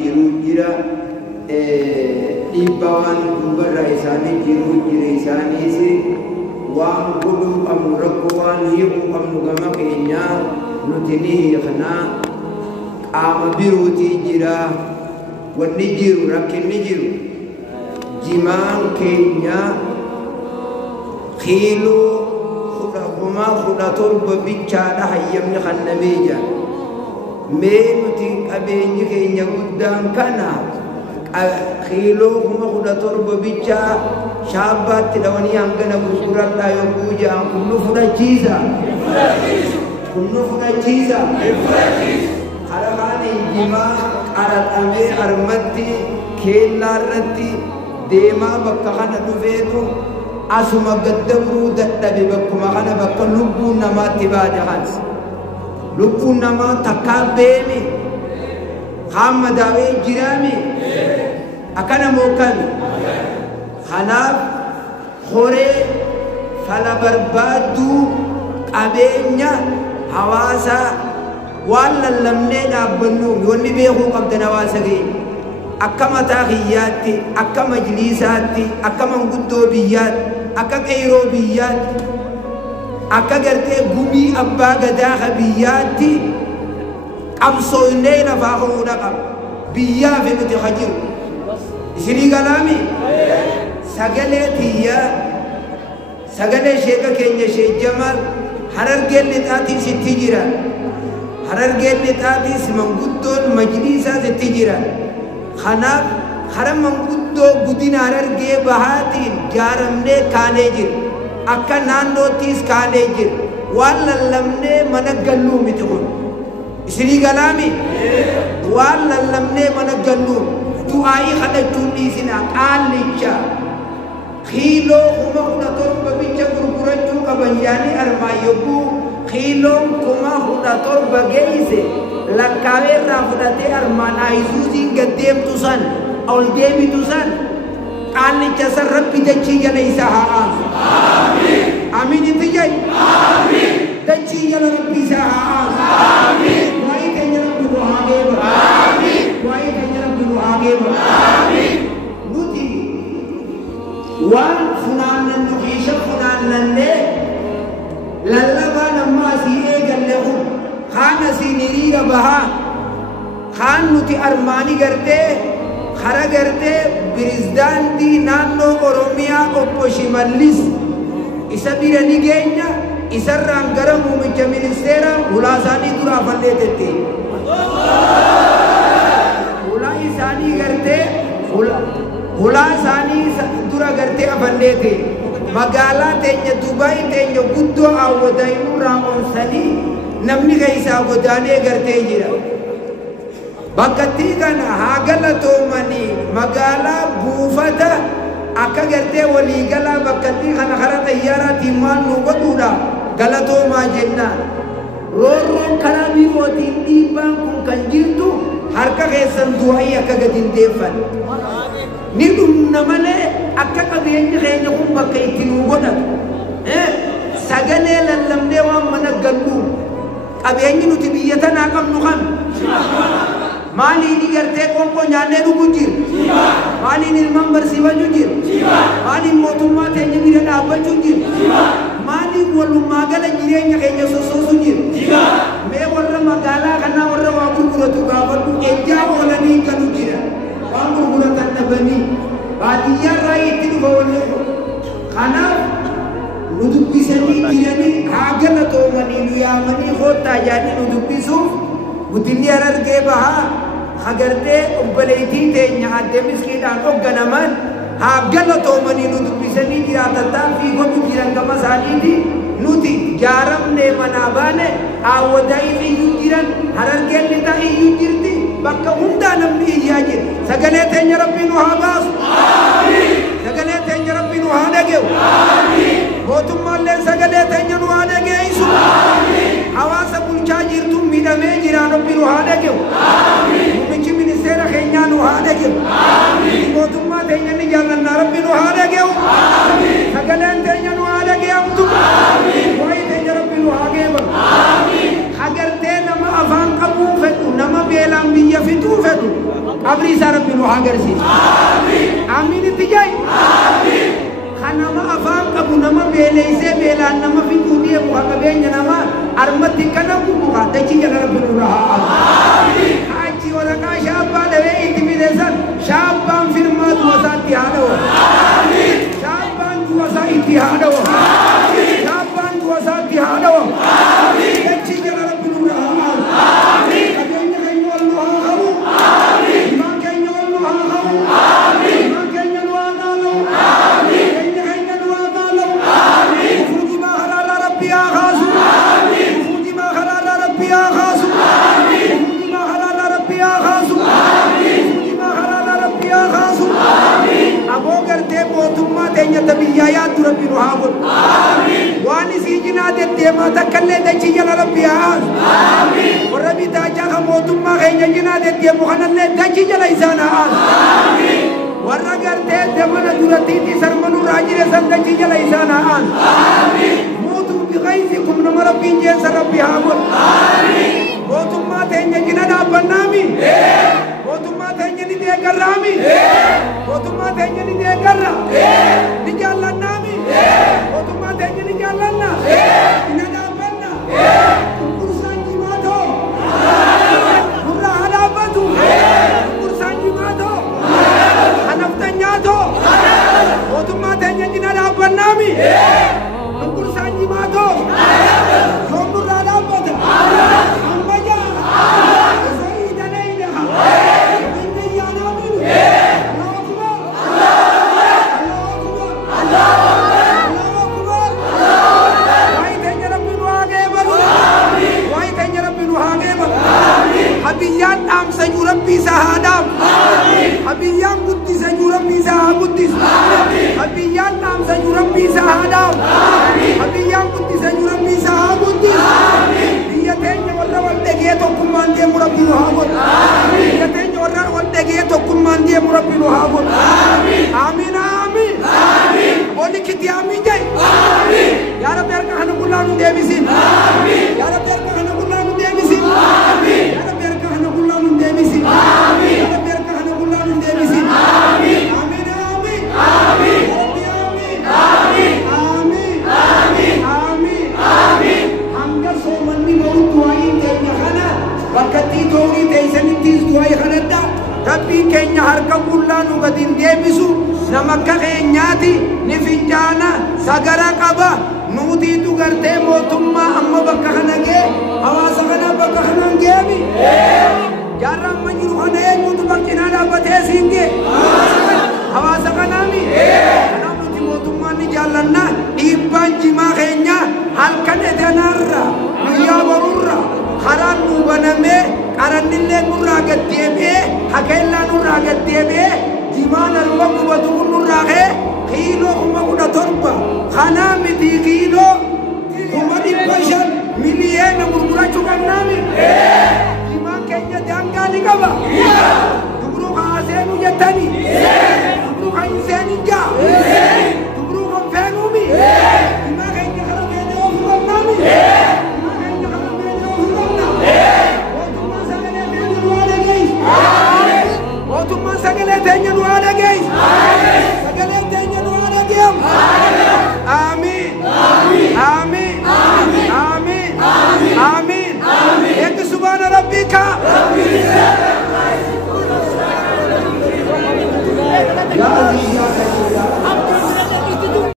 jira ibawan dubarra isani jiru jira isani si waan kudu amurakuan hiu amugama kenya nutini khana ama biruti jira wani jiru rakin jiru jiman kenya khilu khudakuma khudatur babichada hayyamni khannabeja menuti abenyi kenya gudang kana khilo kuma khudatur babicha shabat tidawani angana gurguran dayo puja kullu fuda chiza harahani jima arat ame armati khelarati dema bakka kana dufetu asuma gaddabru daddabe bakkuma kana bakka lubbu namati badahan lubbu nama takabemi hamadawe jirami akana mokami khanaf khore fala barbadu qabenya hawasa wala lamne dabnu yonni behu qabdana wasagi akama taghiyati akama majlisati akama guddobiyat akakairobiyat akagarte gumi abba gada khabiyati amsoinena fahu nakam biya fi mutakhajir isri galami sagale tiya sagale sheka kenya she jamal harar gelle tati sitijira harar gelle tati simangudon majlisa sitijira khana haram manguddo gudina harar ge bahatin jaramne kanejir akka nando tis kanejir wala lamne managallu mitun isri galami wala lamne managallu duai khada tuni sina qalicha khilo kuma khudator babicha gurguraju kabanjani armayobu khilo kuma khudator bageise lakawe rafdate armana izuzi gadem tusan aul devi tusan qalicha sarabbi dachi jana isaha amin amin intijai amin dachi jana rabbi isaha amin wai kanya rabbi wahage amin wai kanya rabbi wahage amin nuti wan funan nuhisha funan lalle lallaba namma si egalle hun khana si niriga baha khan nuti armani garte khara garte birizdan di nanno oromia oppo shimallis isa birani genya isarran garamu micha ministera ulasani dura falle tette ulasani garte ulasani dura garte afalle te magala tenya dubai tenya guddo awdainu ramon sali namni gaisa godane garte jira bakati kana hagala to mani magala bufata akka garte wali gala bakati kana kharata yara timan no goduda galato ma jenna roro kana bi woti tiban kun kanjirtu harka kesan duai akka gadin defan ni dum namale akka kabiyen khenya kum bakai tinu goda sagane lallamde wa managallu kabiyen nuti biyatana kam nukan mali ni garte ko nyane du gujir mali ni member siwa jujir mali motuma te ni da ba jujir mali wolu magala jire nya kenya so jir me warra magala kana warra wa guru tu ga wadu eja wala ni kanu jira wa guru tan bani badiya rai tin bawle kana nudu pisani jirani agala to mani liya mani hota jadi nudu pisu budini arar ke baha khagarte ubbaleiti te nyaade miskidan oganaman ha galato mani nudu bisani jirata ta fi godu jiranga masalidi nuti jaram ne manabane awadai ni yujiran harar gelle ta yujirti bakka hunda namni yajir sagale te rabbinu habas amin sagale te rabbinu hadage amin botumalle sagale te nu hadage isu amin hawasa bulcha jirtu midame jirano biru hadage amin mumichi ministera kenya nu hadage amin botumma te ni janna rabbinu hadage amin sagale te nu hadage amtu amin wai te rabbinu hage amin hagar te nama afan qabu fetu nama belam biya fitu fetu qabri isaa rabbi nu haa agarsiisu. Amiin itti jai. Kanama afaan qabu nama beeleysee beelaan nama fixuu deemu haa qabeenya nama armatti kana gubu haa dachii jala rabbi nu haa achi waraqaa shaabbaa dhawee itti fideessan shaabbaan firmaa duwasaa itti haa dhawu. Shaabbaan duwasaa itti haa dhawu. Shaabbaan duwasaa itti haa dhawu. Dachii jala rabbi nu haa qabeenya keenya ol nu haa qabu. Imaan keenya ol nu haa qabu. Imaan keenya nu haa qabu. Tenya tabiyaya tu Rabbi nuhabun. Wani si jina de tema takalle de chiyala Rabbi aas. Rabbi taja kamotumma kenya jina de temu kanalle de chiyala isana aas. Warra garte temana durati ti sarmanu rajire sanda chiyala isana aas. Mutu bi ghaisikum nama Rabbi je Rabbi habun. Motumma tenya jina da banami. Motumma tenya ni de garami. Motumma tenya ni de garra. Ni jalan nami. Motumma tenya ni jalan na. Ina da banna. Urusan jimato. Murah ada batu. Urusan jimato. Hanaf tanya to. Motumma tenya jina da banami. Urusan jimato. Murah ada batu. Ambaja. Habiyyan amsa Rabbi sahadam. Habiyyan buddhi sa Rabbi sahabuddis. Habiyyan amsa Rabbi sahadam. Habiyyan buddhi sa Rabbi sahabuddis. Dia tenya warra waldege to kumande Rabbi nuhabun. Dia tenya warra waldege to kumande Rabbi nuhabun. Amin amin. Oli kiti amin jai. Ya Rabbi erka hanu kulanu devisin. Ya Rabbi erka hanu kulanu devisin. Ya Rabbi erka hanu kulanu devisin. Ya Rabbi erka hanu kulanu devisin. Amin amin. Amin. Amin. Amin. Amin. Amin. Hangga somanni baru duain kenya kana wakati dori teisanitis duai kanada tapi kenya harga kulanu gadin devisu nama kenyati ni finjana sagara kaba nudi tu garte motumma amma bakka kanage awasa kana bakka kanage mi jarang manjuru hane mutu bakina dabate singe awasa kana mi namu ti motumma ni jalanna ibban jima kenya halkan edanarra ya barurra kharan nu baname karanille nurra gaddebe hakella nurra gaddebe jimana ruwaku batu nurra ge kilo umakuda torba khanami di kilo umadi pashan miliyen murmura chukan nami iman kenya jangkali kaba dubru khasenu jatani dubru khaiseni ja dubru khafenumi iman kenya khala kenya ofan nami iman kenya khala kenya ofan nami otuma sagale tenya nuada guys otuma sagale tenya nuada guys sagale tenya nuada guys amin amin amin amin ek subhana rabbika ya